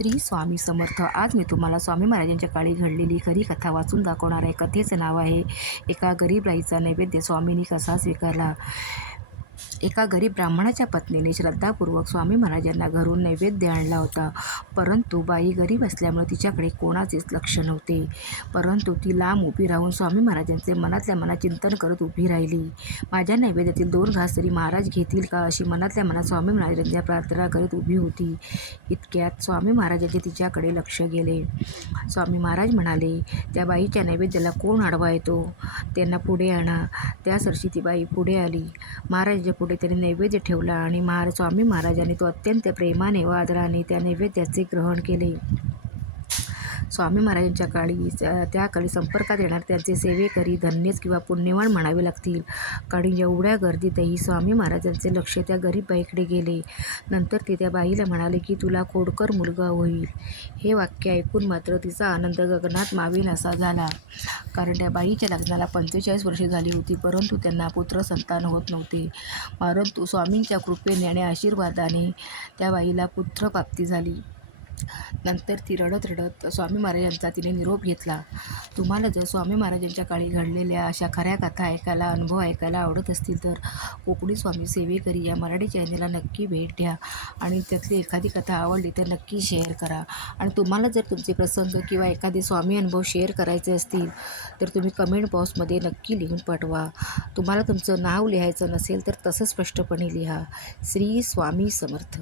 श्री स्वामी समर्थ. आज मी तुम्हाला स्वामी महाराजांच्या काळी घडलेली खरी कथा वाचून दाखवणार आहे. कथेचं नाव आहे एका गरीब बाईचा नैवेद्य स्वामींनी कसा स्वीकारला. एका गरीब ब्राह्मणाच्या पत्नीने श्रद्धापूर्वक स्वामी महाराजांना घरून नैवेद्य आणला होता. परंतु बाई गरीब असल्यामुळे तिच्याकडे कोणाचेच लक्ष नव्हते. परंतु ती लांब उभी राहून स्वामी महाराजांचे मनातल्या मनात चिंतन करत उभी राहिली. माझ्या नैवेद्यातील 2 घास तरी महाराज घेतील का, अशी मनातल्या मनात स्वामी महाराजांच्या प्रार्थना करीत उभी होती. इतक्यात स्वामी महाराजांचे तिच्याकडे लक्ष गेले. स्वामी महाराज म्हणाले, त्या बाईच्या नैवेद्याला कोण आडवा येतो, त्यांना पुढे आणा. त्यासरशी ती बाई पुढे आली. महाराजांच्या पुढे त्याने नैवेद्य ठेवला आणि स्वामी महाराजांनी तो अत्यंत प्रेमाने व आदराने त्या नैवेद्याचे ग्रहण केले. स्वामी महाराजांच्या त्या काळी संपर्कात येणार त्यांचे सेवेकरी धन्यच किंवा पुण्यवान म्हणावे लागतील. कारण एवढ्या गर्दीतही स्वामी महाराजांचे लक्ष त्या गरीब बाईकडे गेले. नंतर ते त्या बाईला म्हणाले की तुला खोडकर मुलगा होईल. हे वाक्य ऐकून मात्र तिचा आनंद गगनात मावेल असा झाला. कारण त्या बाईच्या लग्नाला 45 वर्षे झाली होती, परंतु त्यांना पुत्रसंतान होत नव्हते. परंतु स्वामींच्या कृपेने आणि आशीर्वादाने त्या बाईला पुत्रप्राप्ती झाली. नंतर ती रडत रडत स्वामी महाराजांचा तिने निरोप घेतला. तुम्हाला जर स्वामी महाराजांच्या काळी घडलेल्या अशा खऱ्या कथा ऐकायला, अनुभव ऐकायला आवडत असतील तर कोकणी स्वामी सेवेकरी या मराठी चॅनेलला नक्की भेट द्या आणि त्यातली एखादी कथा आवडली तर नक्की शेअर करा. आणि तुम्हाला जर तुमचे प्रसंग किंवा एखादे स्वामी अनुभव शेअर करायचे असतील तर तुम्ही कमेंट बॉक्समध्ये नक्की लिहून पाठवा. तुम्हाला तुमचं नाव लिहायचं नसेल तर तसं स्पष्टपणे लिहा. श्री स्वामी समर्थ.